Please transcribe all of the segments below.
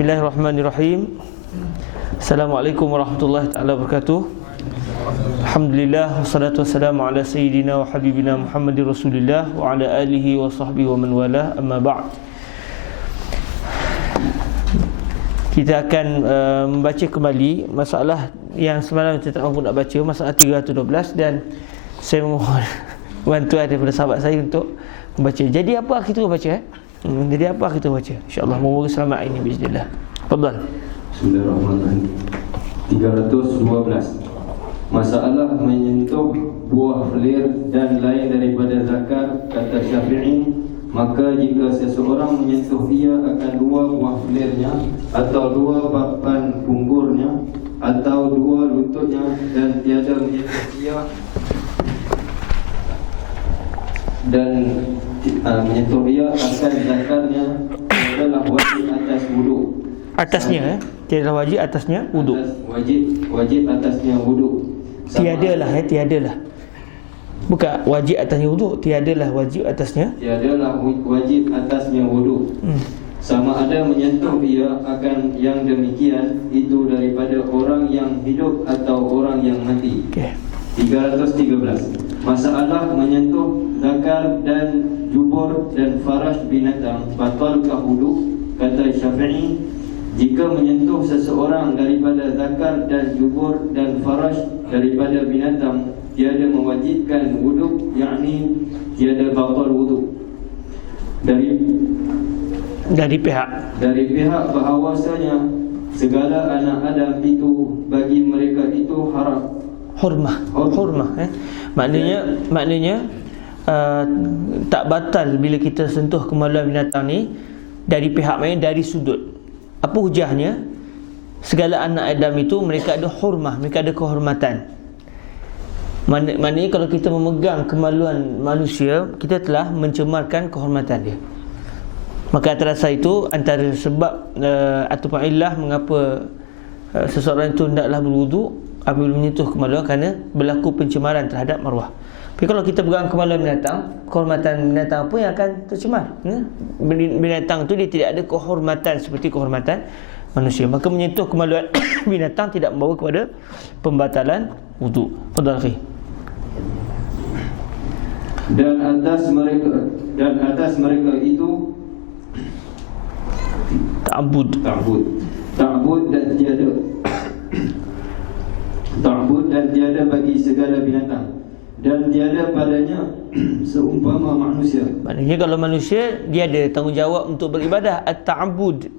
Bismillahirrahmanirrahim. Assalamualaikum warahmatullahi taala wabarakatuh. Alhamdulillah, wassalatu wassalamu ala sayyidina wa habibina Muhammadir Rasulillah wa ala alihi wa sahbihi wa man walah, amma ba'd. Kita akan membaca kembali masalah yang semalam kita tak mampu nak baca, masalah 312, dan saya memohon bantuan daripada sahabat saya untuk membaca. Jadi apa kita baca Jadi apa kita baca? InsyaAllah moga selamat ini bismillah. Fadal. Bismillahirrahmanirrahim. 312. Masalah menyentuh buah flir dan lain daripada zakar. Kata Syafi'i, maka jika seseorang menyentuh ia akan dua buah flirnya, atau dua papan punggurnya, atau dua lututnya, dan tiada menyentuh ia menyentuh ia akan zakarnya adalah wajib atas wuduk. Atasnya tiada wajib atasnya wuduk. Wajib atasnya wuduk. Tiadalah tiadalah. Bukan wajib atasnya wuduk, tiadalah wajib atasnya. Tiadalah wajib atasnya wuduk. Sama ada menyentuh ia akan yang demikian itu daripada orang yang hidup atau orang yang mati. Okey. 313. Masalah menyentuh zakar dan jubur dan farash binatang batalkah wuduk? Kata Syafi'i, jika menyentuh seseorang daripada zakar dan jubur dan farash daripada binatang tiada mewajibkan wuduk, yakni tiada batal wuduk. Dari pihak bahawasanya segala anak Adam itu bagi mereka itu haram. Hurmah. Maknanya tak batal bila kita sentuh kemaluan binatang ni dari pihak mana, dari sudut. Apa hujahnya? Segala anak Adam itu mereka ada hurmah, mereka ada kehormatan. Maknanya kalau kita memegang kemaluan manusia, kita telah mencemarkan kehormatan dia. Maka terasa itu antara sebab ataupun illah mengapa seseorang itu hendaklah berwuduk apabila menyentuh kemaluan, kerana berlaku pencemaran terhadap maruah. Tapi kalau kita pegang kemaluan binatang, kehormatan binatang pun yang akan tercemar. Binatang itu dia tidak ada kehormatan seperti kehormatan manusia. Maka menyentuh kemaluan binatang tidak membawa kepada pembatalan wuduk. Fadhal akhi. Dan atas mereka itu ta'bud dan tiada bagi segala binatang, dan tiada padanya seumpama manusia. Maknanya kalau manusia, dia ada tanggungjawab untuk beribadah, at-ta'bud.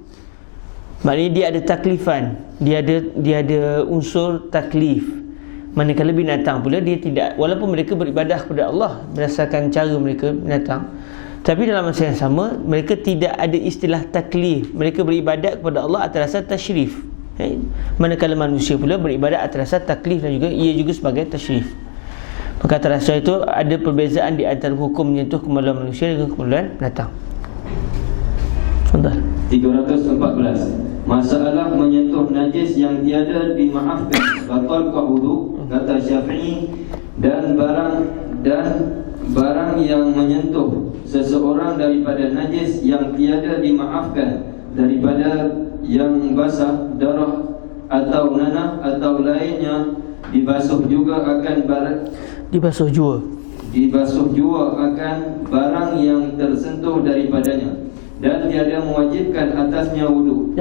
Maknanya dia ada taklifan, dia ada unsur taklif. Manakala binatang pula dia tidak, walaupun mereka beribadah kepada Allah berdasarkan cara mereka binatang, tapi dalam masa yang sama mereka tidak ada istilah taklif. Mereka beribadat kepada Allah atas dasar tasyrif. Manakala manusia pula beribadat atas dasar taklif, dan juga ia juga sebagai tasyrif. Maka atas dasar itu ada perbezaan di antara hukum menyentuh kemaluan manusia dengan kemaluan binatang. Contoh 314. Masalah menyentuh najis yang tiada dimaafkan batalkah wuduk? Kata Syafi'i, dan barang yang menyentuh seseorang daripada najis yang tiada dimaafkan daripada yang basah, darah atau nanah atau lainnya, dibasuh jua akan barang yang tersentuh daripadanya, dan tiada mewajibkan atasnya wuduk.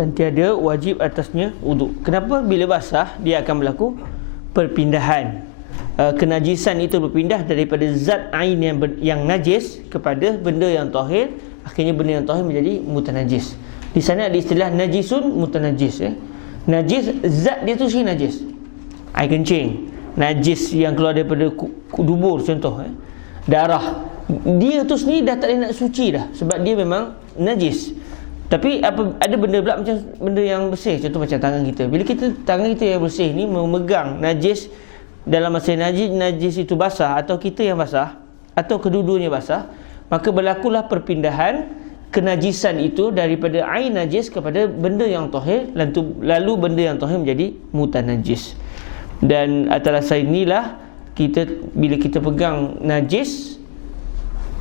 Kenapa? Bila basah dia akan berlaku perpindahan. Kenajisan itu berpindah daripada zat ain yang najis kepada benda yang tahir. Akhirnya benda yang tahir menjadi mutanajis. Di sana ada istilah najisun mutanajis. Najis, zat dia tu najis. Air kencing najis yang keluar daripada dubur contoh, darah, dia tu sendiri dah tak boleh nak suci dah, sebab dia memang najis. Tapi ada benda pula macam benda yang bersih, contoh macam tangan kita. Bila tangan kita yang bersih ni memegang najis, dalam masa najis itu basah, atau kita yang basah, atau kedua-duanya basah, maka berlakulah perpindahan kenajisan itu daripada ain najis kepada benda yang tahir, lalu benda yang tahir menjadi mutanajis. Dan atas dasar inilah bila kita pegang najis,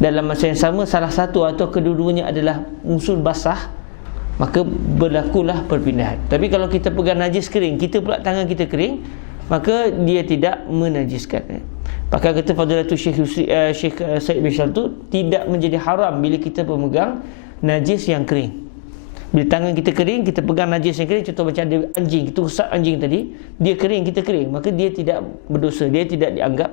dalam masa yang sama salah satu atau kedua-duanya adalah unsur basah, maka berlakulah perpindahan. Tapi kalau kita pegang najis kering, kita pula tangan kita kering, maka dia tidak menajiskan. Pakar kata Fadilatul Syekh Said bin Syaltut, tidak menjadi haram bila kita pemegang najis yang kering. Bila tangan kita kering, kita pegang najis yang kering, contoh macam ada anjing, kita usap anjing tadi, dia kering, kita kering, maka dia tidak berdosa, dia tidak dianggap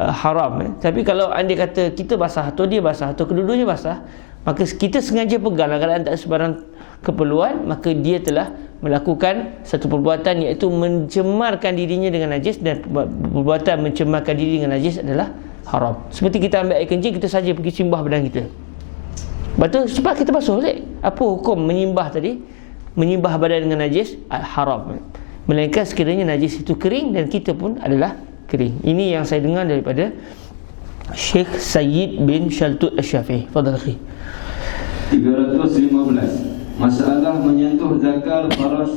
haram. Tapi kalau anda kata kita basah atau dia basah atau kedua-duanya basah, maka kita sengaja pegang dalam tak ada sebarang keperluan, maka dia telah melakukan satu perbuatan, iaitu mencemarkan dirinya dengan najis, dan perbuatan mencemarkan diri dengan najis adalah haram. Seperti kita ambil air kencing, kita saja pergi simbah badan kita, betul, sebab kita basuh balik. Apa hukum menyimbah tadi? Menyimbah badan dengan najis haram, melainkan sekiranya najis itu kering dan kita pun adalah kering. Ini yang saya dengar daripada Syekh Sayyid bin Syaltut Asy-Syafi'i. Fadhal akhi. 315. Masalah menyentuh zakar faras,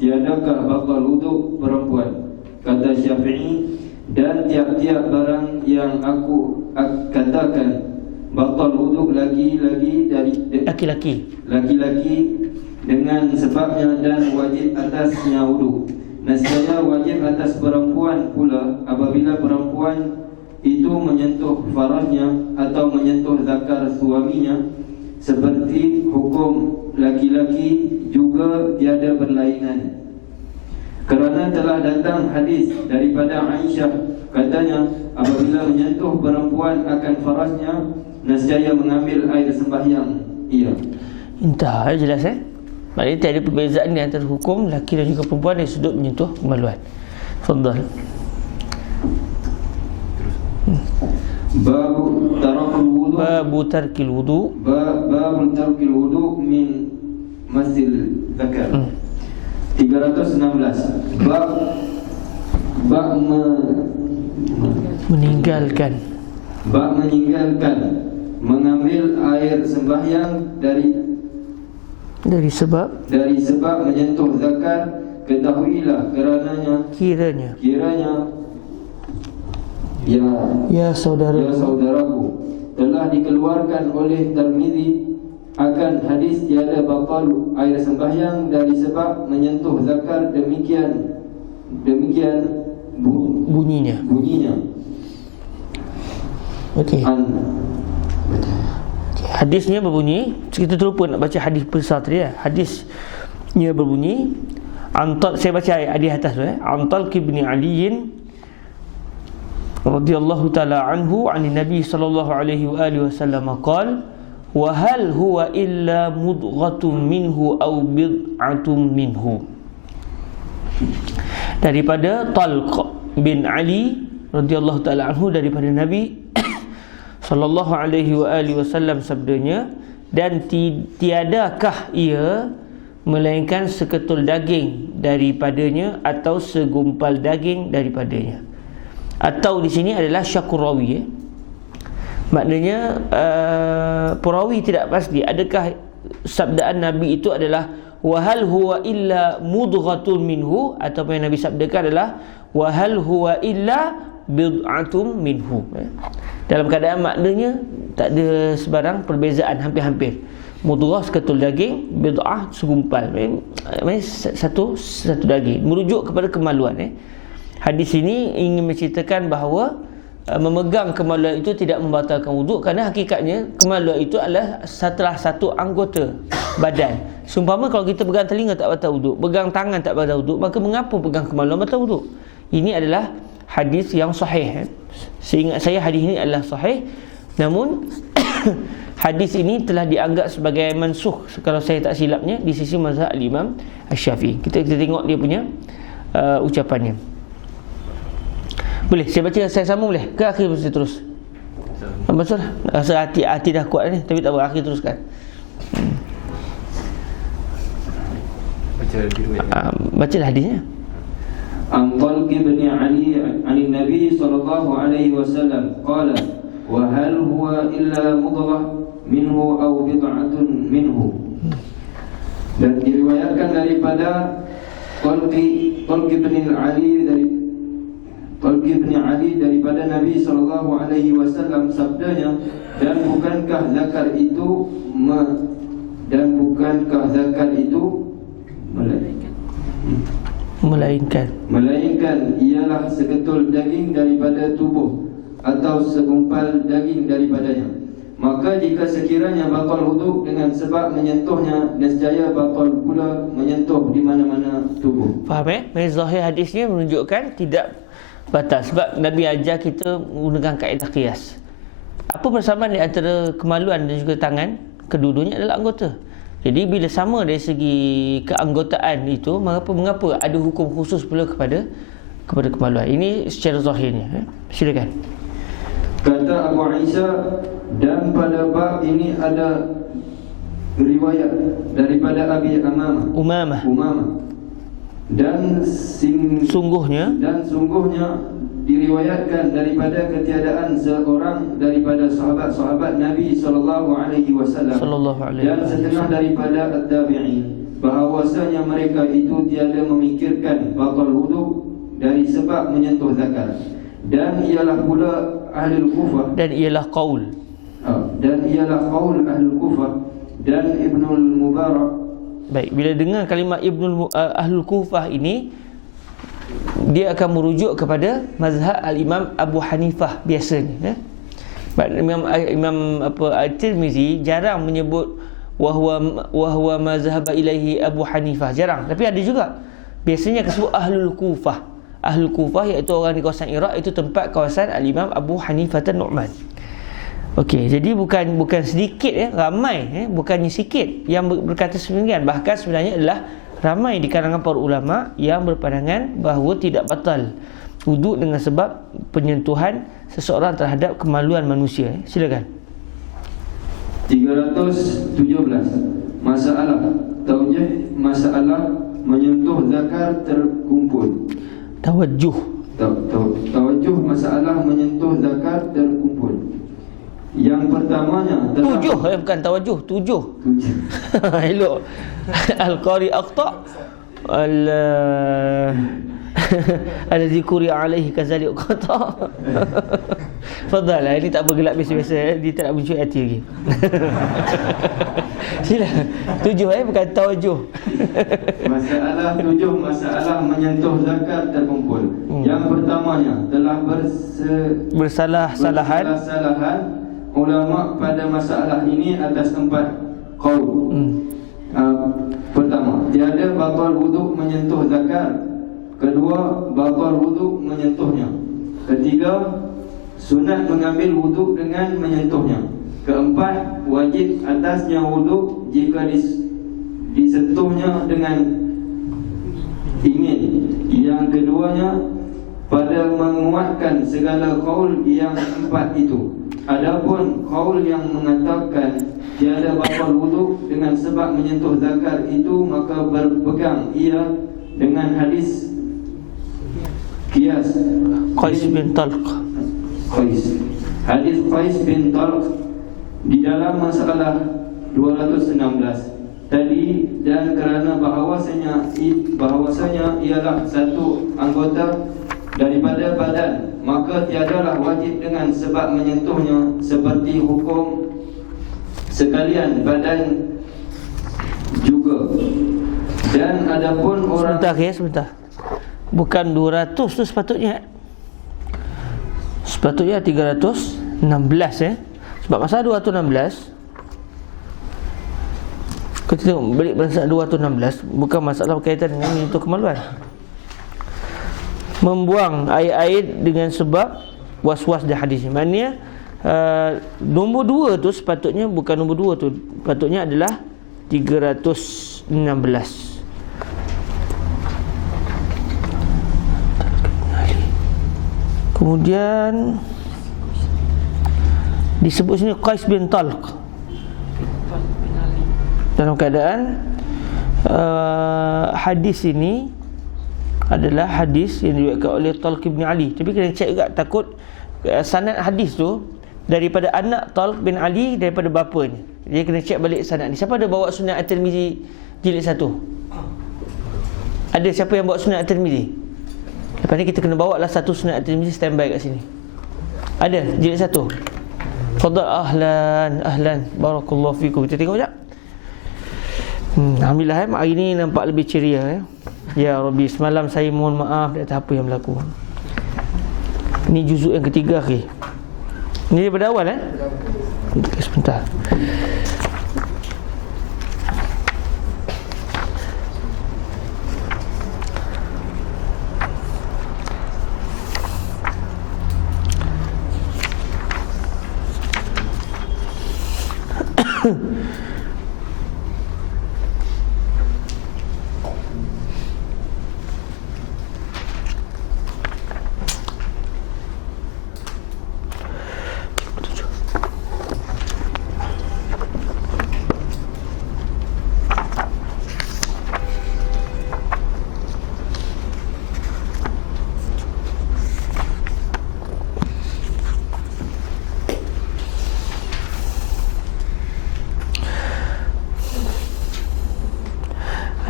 tiadakah batal wuduk perempuan? Kata Syafi'i, dan tiap-tiap barang yang aku katakan batal wuduk lagi-lagi dari laki-laki dengan sebabnya, dan wajib atasnya wuduk. Nescaya wajib atas perempuan pula apabila perempuan itu menyentuh farasnya atau menyentuh zakar suaminya, seperti hukum laki-laki juga tiada berlainan. Kerana telah datang hadis daripada Aisyah, katanya apabila menyentuh perempuan akan farasnya, nescaya mengambil air sembahyang ia. Entah, jelas maknanya tiada perbezaan di antara hukum lelaki dan juga perempuan dari sudut menyentuh kemaluan. Fadhal. Babu tarkil wudu. Babu tarkil wudu min masil zakar. 316. Meninggalkan mengambil air sembahyang dari sebab menyentuh zakar. Ketahuilah kiranya Ya saudaraku, telah dikeluarkan oleh Tirmizi akan hadis tiada batal air sembahyang dari sebab menyentuh zakar, demikian bunyinya. Okey. Hadisnya berbunyi, kita terlupa nak baca hadis besar tadi ya. Hadisnya berbunyi, saya baca ayat di atas tu Antal bin Ali radhiyallahu ta'ala anhu 'an Nabi sallallahu alaihi wa alihi wasallam qala wa hal huwa illa mudghatun minhu aw bid'atun minhu. Daripada Talq bin Ali radhiyallahu ta'ala anhu, daripada Nabi sallallahu alaihi wa alihi wasallam sabdanya, dan tiadakah ia melainkan seketul daging daripadanya atau segumpal daging daripadanya. Atau di sini adalah syakur rawi maknanya perawi tidak pasti adakah sabdaan Nabi itu adalah wahal huwa illa mudghatun minhu, atau yang Nabi sabdakan adalah wahal huwa illa bid'atun minhu. Dalam keadaan maknanya tak ada sebarang perbezaan, hampir-hampir. Mudghah seketul daging, bid'ah segumpal, satu daging, merujuk kepada kemaluan. Hadis ini ingin menceritakan bahawa memegang kemaluan itu tidak membatalkan wuduk, kerana hakikatnya kemaluan itu adalah salah satu anggota badan. Seumpama kalau kita pegang telinga tak batal wuduk, pegang tangan tak batal wuduk, maka mengapa pegang kemaluan batal wuduk? Ini adalah hadis yang sahih. Seingat saya hadis ini adalah sahih. Namun hadis ini telah dianggap sebagai mansukh, kalau saya tak silapnya, di sisi mazhab al-Imam Asy-Syafi'i. Kita tengok dia punya ucapannya. Boleh saya baca, saya sambung boleh ke akhir mesti terus? Betul. Rasa hati dah kuat ni, tapi tak apa, akhir teruskan. Bacalah hadisnya. Antal bin Ali an Nabi sallallahu alaihi wasallam qala wa hal huwa illa mudghah minhu aw bid'atun minhu. Dan diriwayatkan daripada Talq bin Ali daripada Nabi sallallahu alaihi wasallam sabdanya, dan bukankah zakar itu dan bukankah zakat itu melainkan ialah seketul daging daripada tubuh atau segumpal daging daripadanya. Maka jika sekiranya batal wudu dengan sebab menyentuhnya, nescaya batal pula menyentuh di mana-mana tubuh. Faham Zahir hadisnya menunjukkan tidak batal sebab Nabi ajar kita menggunakan kaedah qiyas. Apa persamaan di antara kemaluan dan juga tangan? Kedua-duanya adalah anggota. Jadi bila sama dari segi keanggotaan itu, mengapa ada hukum khusus pula kepada kemaluan? Ini secara zahirnya. Silakan. Kata Abu Isa, dan pada bab ini ada riwayat daripada Abi Umamah. Dan sungguhnya diriwayatkan daripada ketiadaan seorang daripada sahabat-sahabat Nabi SAW dan setengah daripada at-tabi'in bahawasanya mereka itu tiada memikirkan batal wudu dari sebab menyentuh zakar. Dan ialah pula Ahlul Kufah, dan ialah qaul Ahlul Kufah dan Ibnul Mubarak. Baik, bila dengar kalimat Ahlul Kufah ini, dia akan merujuk kepada mazhab al-Imam Abu Hanifah biasanya. Imam At-Tirmizi jarang menyebut wahwa mazhab ilaihi Abu Hanifah, jarang. Tapi ada juga biasanya disebut Ahlul Kufah. Ahlul Kufah iaitu orang di kawasan Iraq, itu tempat kawasan al-Imam Abu Hanifah An-Nu'man. Okey, jadi bukan sedikit ramai, bukannya sikit yang berkata sebenarnya, bahkan sebenarnya adalah ramai di kalangan para ulama yang berpandangan bahawa tidak batal wuduk dengan sebab penyentuhan seseorang terhadap kemaluan manusia. Silakan. 317 masalah menyentuh zakar terkumpul. Tawajjuh masalah menyentuh zakar terkumpul. Yang pertamanya tujuh, bukan tawajuh, tujuh. Elok. Al-Qari Aqta Al-Ladzi Quri alaihi kazali qata. Fadal, ini tak bergelak biasa-biasa, dia tak nak muncul hati lagi. Sila. Tujuh bukan tawajuh. Masalah menyentuh zakat terkumpul. Yang pertamanya telah bersalah-salahan ulama pada masalah ini atas 4 qaul. Pertama, tiada batal wuduk menyentuh zakar. Kedua, batal wuduk menyentuhnya. Ketiga, sunat mengambil wuduk dengan menyentuhnya. Keempat, wajib atasnya wuduk jika disentuhnya dengan ingin. Yang keduanya, pada menguatkan segala qaul yang 4 itu. Adapun qaul yang mengatakan tiada batal wuduk dengan sebab menyentuh zakar itu, maka berpegang ia dengan hadis qiyas Qais bin Talq. Hadis Qais bin Talq di dalam masalah 216 tadi, dan kerana bahawasanya ialah satu anggota daripada badan, maka tiadalah wajib dengan sebab menyentuhnya seperti hukum sekalian badan juga. Dan adapun orang sebentar. Bukan 200 tu sepatutnya 316 Sebab masalah 216, kita tengok balik masalah 216, bukan masalah berkaitan dengan menyentuh kemaluan. Membuang air-air dengan sebab was-was di hadis. Maknanya nombor 2 tu sepatutnya bukan nombor 2 tu, patutnya adalah 316. Kemudian disebut sini Qais bin Talq dalam keadaan hadis ini adalah hadis yang diriwayatkan oleh Talq bin Ali. Tapi kena cek juga, takut sanad hadis tu daripada anak Talq bin Ali, daripada bapanya. Dia kena cek balik sanad ni. Siapa ada bawa Sunan At-Tirmizi jilid 1? Ada siapa yang bawa Sunan At-Tirmizi? Lepas ni kita kena bawa lah satu Sunan At-Tirmizi standby kat sini. Ada jilid 1. Fadal, ahlan barakallahu fikum. Kita tengok sekejap. Alhamdulillah hari ni nampak lebih ceria. Ya Rabbi, semalam saya mohon maaf atas apa yang berlaku. Ini juzuk yang ketiga ke? Ini daripada awal sebentar.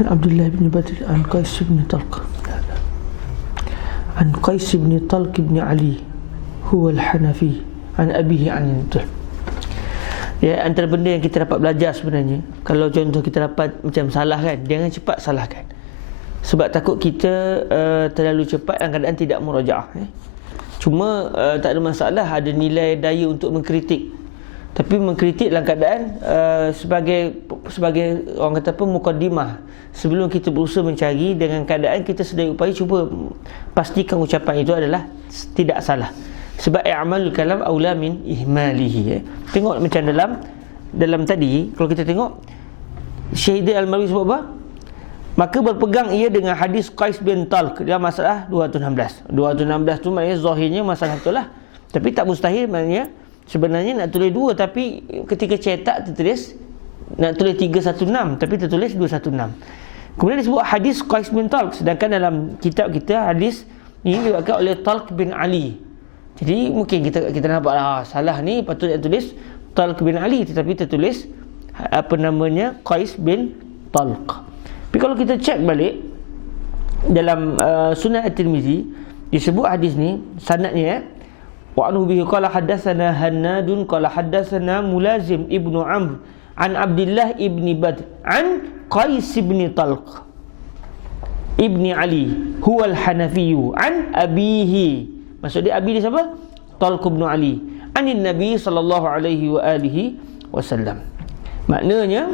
Abdullah bin Badr an Qais bin Talq an Qais bin Talq bin Ali huwa al-Hanafi an abihi an Nuh. Ya, antara benda yang kita dapat belajar sebenarnya, kalau contoh kita dapat macam salah kan, jangan cepat salahkan. Sebab takut kita terlalu cepat dalam keadaan tidak murajaah. Cuma tak ada masalah, ada nilai daya untuk mengkritik. Tapi mengkritik dalam keadaan sebagai orang kata apa, mukaddimah. Sebelum kita berusaha mencari, dengan keadaan kita sedaya upaya cuba pastikan ucapan itu adalah tidak salah. Sebab i'malul kalam aula min ihmalihi. Tengok macam dalam tadi, kalau kita tengok Syahid Al-Marwi sebab apa? Maka berpegang ia dengan hadis Qais bin Talq dalam masalah 216. 216 tu maknanya zahirnya masalah itulah. Tapi tak mustahil, maknanya sebenarnya nak tulis 2, tapi ketika cetak tertulis nak tulis 316 tapi tertulis 216. Kemudian disebut hadis Qais bin Talq, sedangkan dalam kitab kita hadis ini diriwayatkan oleh Talq bin Ali. Jadi mungkin kita nampak salah ni, patutnya tulis Talq bin Ali tetapi tertulis apa namanya Qais bin Talq. Tapi kalau kita cek balik dalam Sunan At-Tirmizi disebut hadis ni sanadnya wa anhu bihi qala haddatsana Hannadun qala haddatsana Mulazim ibnu Amr an Abdullah ibni Badr an Qais ibni Talq ibni Ali huwa al-Hanafiyu an abihi. Maksud dia abi dia siapa? Talq ibn Ali anin Nabi sallallahu alaihi wa alihi wasallam. Maknanya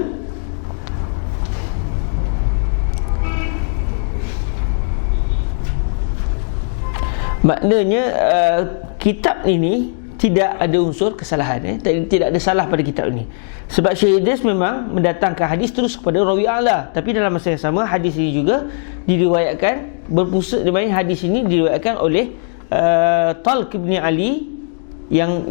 kitab ini tidak ada unsur kesalahan, tidak ada salah pada kitab ini. Sebab Syekh Idris memang mendatangkan hadis terus kepada rawi a'la, tapi dalam masa yang sama hadis ini juga diriwayatkan berpusat di mana hadis ini diriwayatkan oleh Talq bin Ali yang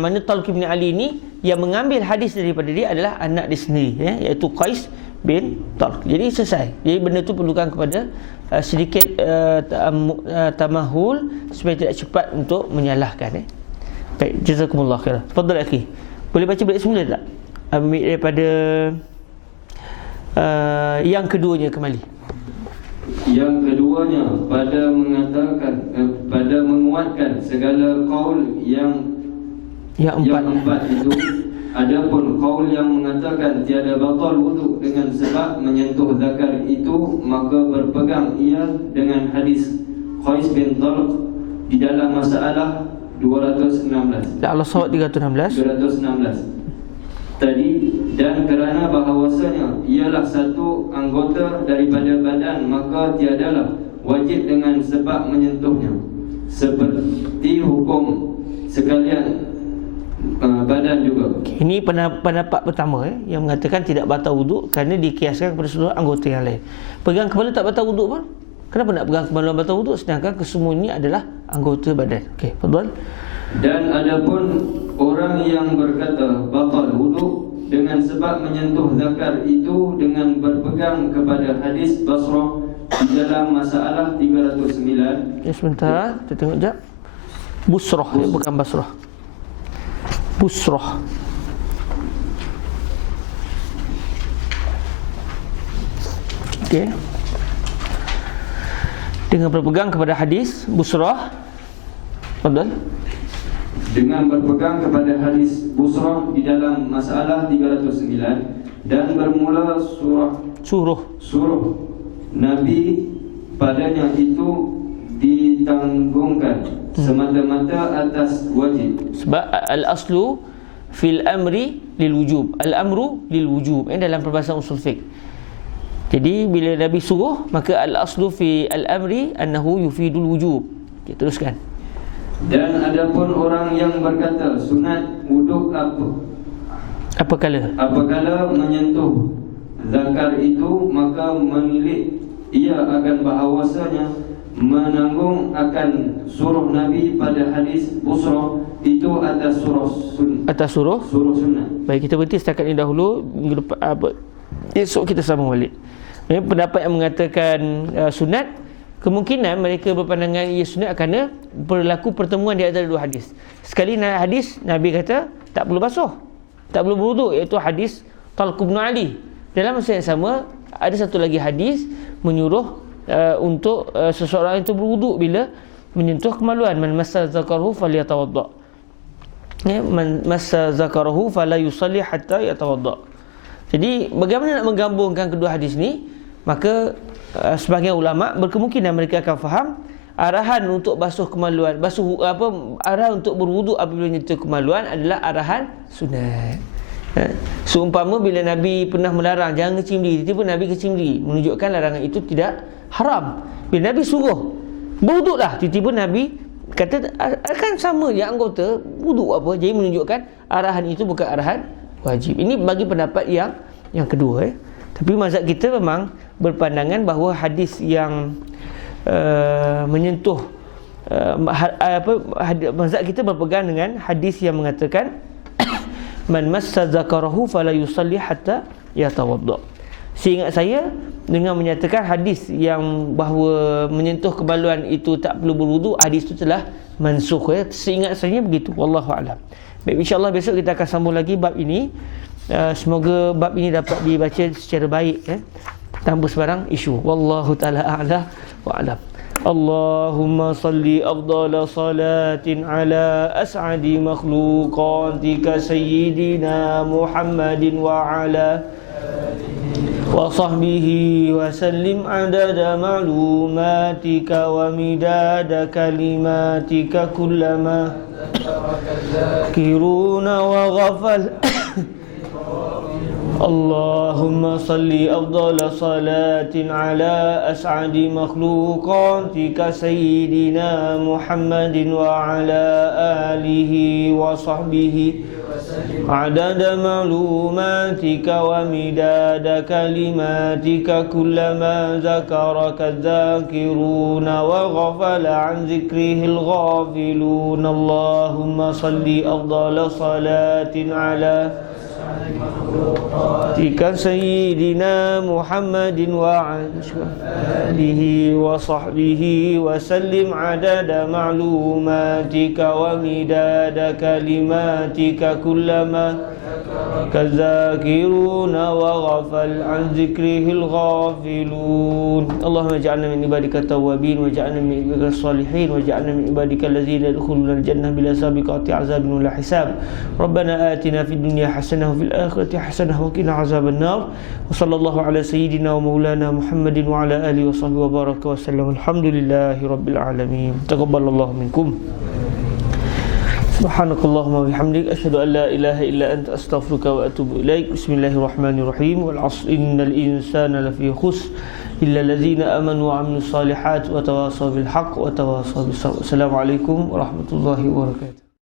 mana Talq bin Ali ini yang mengambil hadis daripada dia adalah anak dia sendiri, iaitu Qais bin Talq. Jadi selesai. Jadi benda tu perlukan kepada sedikit tamahul supaya tidak cepat untuk menyalahkan. Baik, jazakumullah khairan. Tafadhal akhi. Boleh baca balik semula tak? Ambil daripada yang keduanya kembali. Yang keduanya pada menguatkan segala qaul yang empat itu. Adapun qaul yang mengatakan tiada batal wuduk dengan sebab menyentuh zakar itu, maka berpegang ia dengan hadis Qais bin Talq di dalam masalah 216. Allah sawat 216 tadi, dan kerana bahawasanya ialah satu anggota daripada badan, maka tiadalah wajib dengan sebab menyentuhnya, seperti hukum sekalian badan juga. Ini pendapat pertama yang mengatakan tidak batal wuduk kerana dikiaskan kepada seluruh anggota yang lain. Pegang kepala tak batal wuduk pun. Kenapa nak pegang kepala batal wuduk sedangkan kesemua ini adalah anggota badan? Okey, fadhal. Dan adapun orang yang berkata batal wuduk dengan sebab menyentuh zakar itu dengan berpegang kepada hadis Basrah di dalam masalah 309. Ya, sebentar, kita tengok jap. Busrah, bukan Basrah. Busrah. Okey. Dengan berpegang kepada hadis Busrah. Fadhal. Dengan berpegang kepada hadis Busrah di dalam masalah 309, Dan bermula suruh Nabi padanya itu ditanggungkan semata-mata atas wajib. Sebab al-aslu fil amri lil wujub, al-amru lil wujub, dalam perbahasan usul fiqh. Jadi bila Nabi suruh, maka al-aslu fi al-amri annahu yufidul wujub. Okay, teruskan. Dan adapun orang yang berkata sunat wuduk apabila menyentuh zakar itu, maka menilik ia akan bahawasanya menanggung akan suruh Nabi pada hadis Busrah itu atas suruh sunnah. Baik, kita berhenti setakat ini dahulu. Minggu depan esok kita sambung balik. Pendapat yang mengatakan sunat, kemungkinan mereka berpandangan ia sunat kerana berlaku pertemuan di antara dua hadis. Sekali hadis Nabi kata tak perlu basuh, tak perlu berwuduk, iaitu hadis Talq bin Ali. Dalam masa yang sama ada satu lagi hadis menyuruh untuk seseorang itu berwuduk bila menyentuh kemaluan. Man massa zakarahu falyatawadda. Man massa zakarahu fala yusalli hatta yatawadda. Jadi bagaimana nak menggabungkan kedua hadis ni? Maka sebahagian ulama berkemungkinan mereka akan faham arahan untuk basuh kemaluan, arahan untuk berwuduk apabila menyentuh kemaluan adalah arahan sunat. Seumpama bila Nabi pernah melarang jangan kecium diri, tiba-tiba Nabi kecium diri, menunjukkan larangan itu tidak haram. Bila Nabi suruh berwuduklah, tiba-tiba Nabi kata akan sama je anggota wuduk apa, jadi menunjukkan arahan itu bukan arahan wajib. Ini bagi pendapat yang kedua. Tapi mazhab kita memang berpandangan bahawa hadis yang menyentuh mazhab kita berpegang dengan hadis yang mengatakan man massa zakarahu fala yusalli hatta yatawadda. Seingat saya, dengan menyatakan hadis yang bahawa menyentuh kemaluan itu tak perlu berwuduk, hadis itu telah mansukh. Seingat saya begitu, wallahu a'lam. Baik, insya-Allah besok kita akan sambung lagi bab ini. Semoga bab ini dapat dibaca secara baik, tanpa sebarang isu. Wallahu ta'ala a'la wa a'lam. Allahumma salli afdala salatin ala as'adi makhluqatika sayyidina Muhammadin wa ala wa sahbihi wa sallim adada ma'lumatika wa midada kalimatika kullama kiruna wa ghafal. Allahumma salli afdala salatin ala as'adi makhluqatika sayyidina Muhammadin wa ala alihi wa sahbihi adada ma'lumatika wa midada kalimatika kullama zakaraka dzakiruna wa ghafala an zikrihil ghafilun. Allahumma salli afdala salatin ala tika sayyidina Muhammadin wa alihi wa sahbihi wa sallim adada ma'lumatika wa midada kalimatika kullama kadzakiruna wa ghafal an zikrihil ghafilun. Allahumma ja'alna min ibadika tawwabin wa ja'alna min ibadika salihin wa ja'alna min ibadika allazina yadkhuluna al-jannah bila sabiqati azabin wala hisab. Rabbana atina fid dunya hasanah wa fil akhirati hasanah wa qina azaban nar. Wa sallallahu ala sayyidina wa maulana Muhammadin wa ala alihi wa sahbihi wa baraka wa sallam. Alhamdulillahi rabbil alamin. Taqabbalallahu minkum. Subhanakallahumma wa bihamdik asyhadu an la ilaha illa anta astaghfiruka wa atubu ilaik. Bismillahirrahmanirrahim. Wal 'asr innal insana lafi khusr illa allazina amanu wa 'amilus solihat wa tawassaw bil haqq wa tawassaw bis sabr. Assalamualaikum warahmatullahi wabarakatuh.